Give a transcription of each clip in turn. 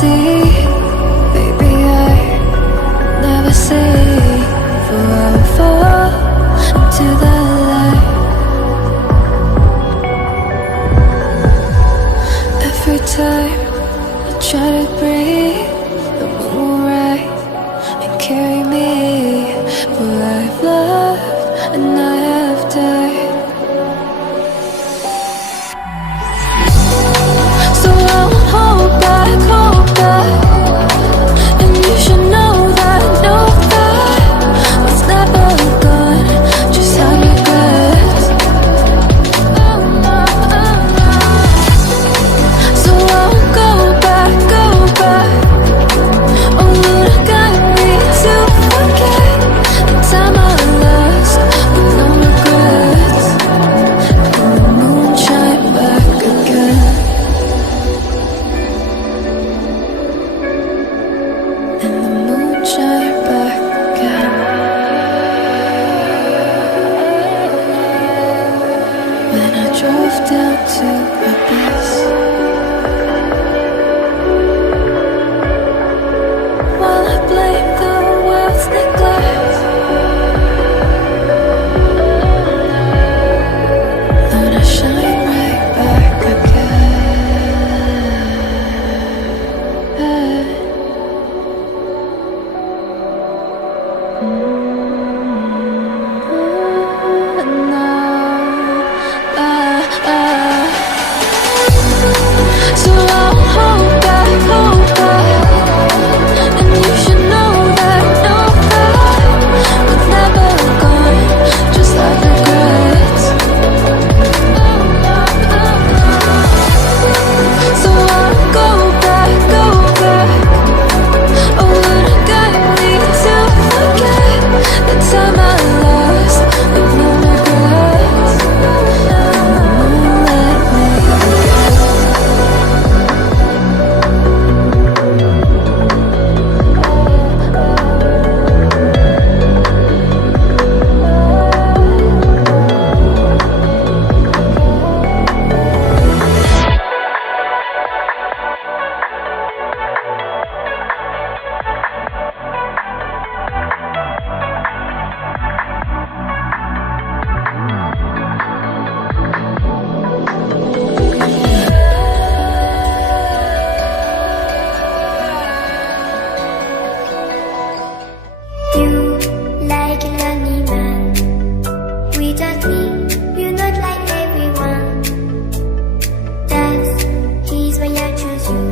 see, baby, I never see. For I will fall into the light. Every time I try to breathe, the moon will rise and carry me. For I've loved and I have died. So I won't hold back, and you should know that what's never gone just had regrets. So I won't go back. Oh, would have got me to forget the time I lost with no regrets. And the moon shine back again. And the moon shine back again. When I drove down to abyss, while I blame the world's neglect, then I shine right back again. So I'll hold back, and you should know that what's never gone just like regrets. So I'll go back. Oh, would have got me to forget the time I lost with no regrets. And the moon let me like a lonely man. Without me, you're not like everyone. That's he's why I choose you.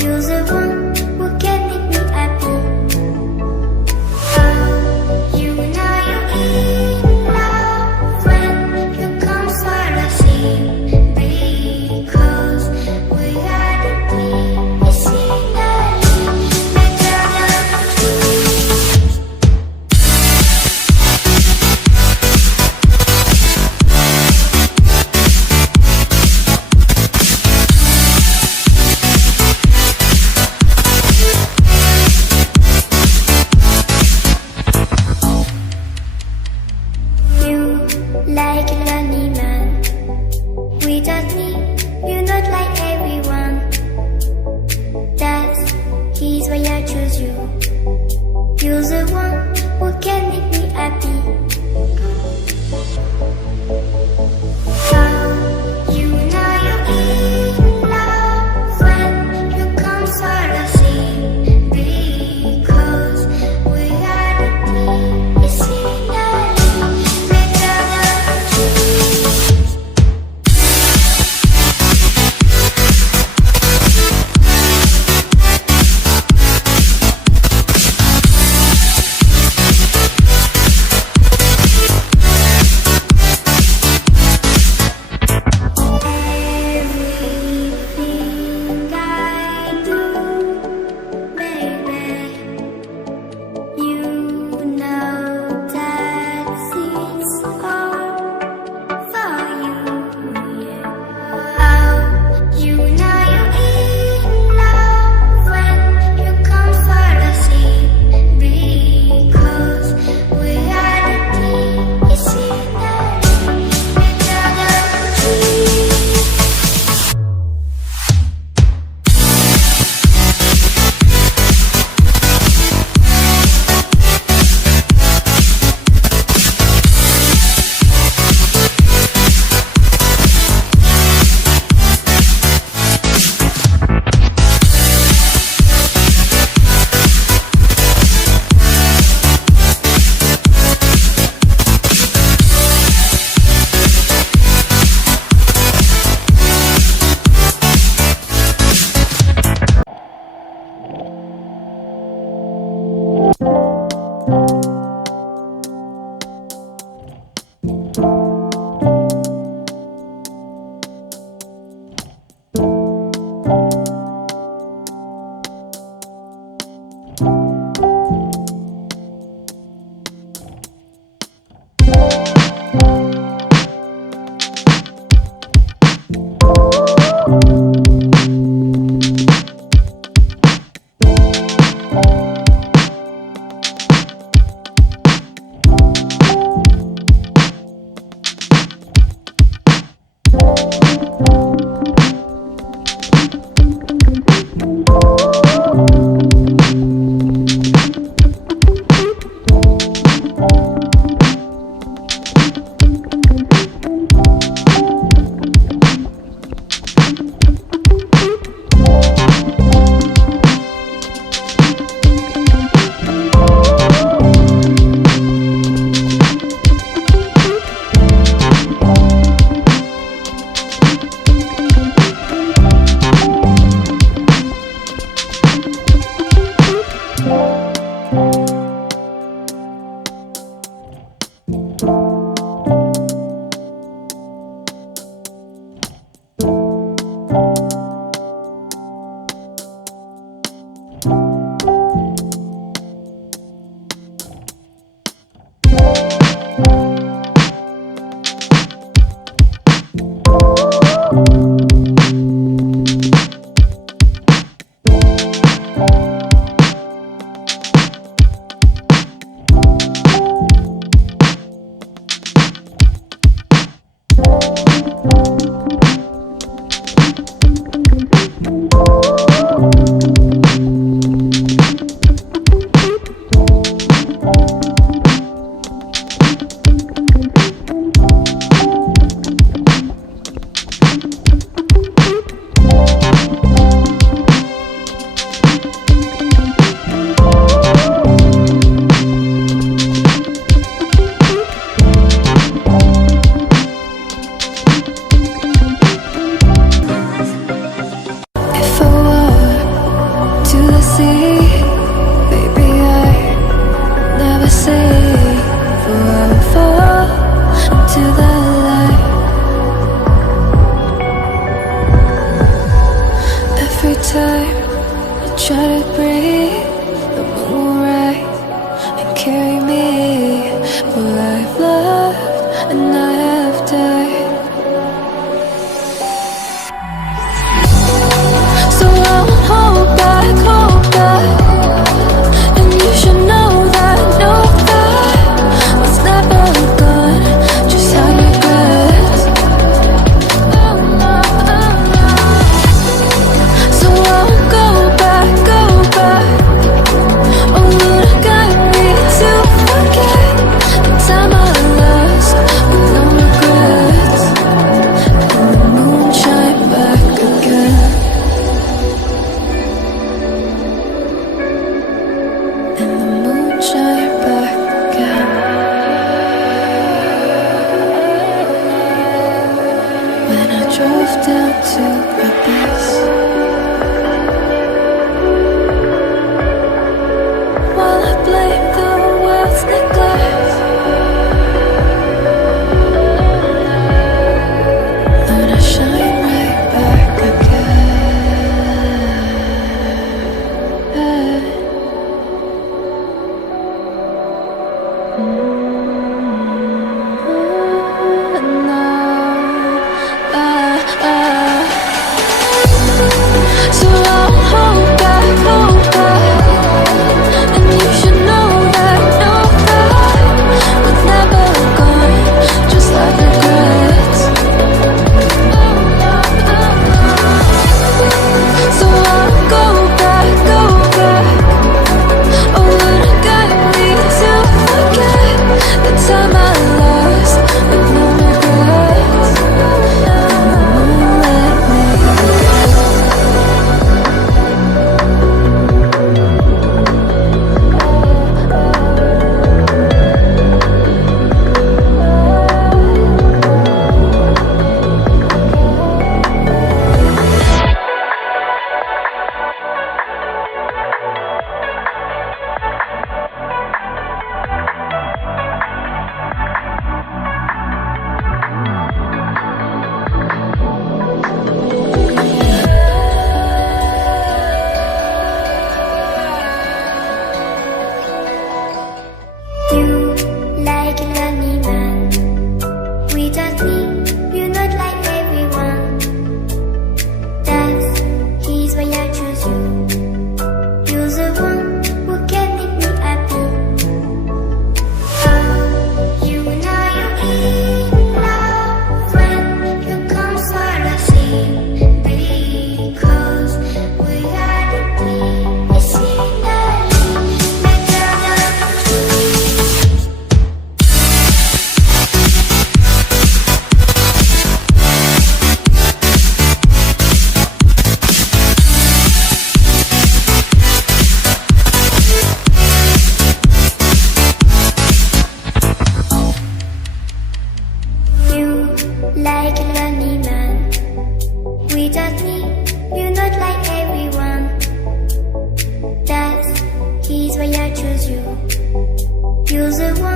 You're the one who can make me happy. Oh, you know you're in love when you come for the sea. Because we are the like a lonely man. Without me, you're not like everyone. That's he's why I choose you. You're the one who can make me happy. Oh, you know you're in love when you come for the sea. Because we are the without me, you're not like everyone. That's he's why I choose you. You're the one.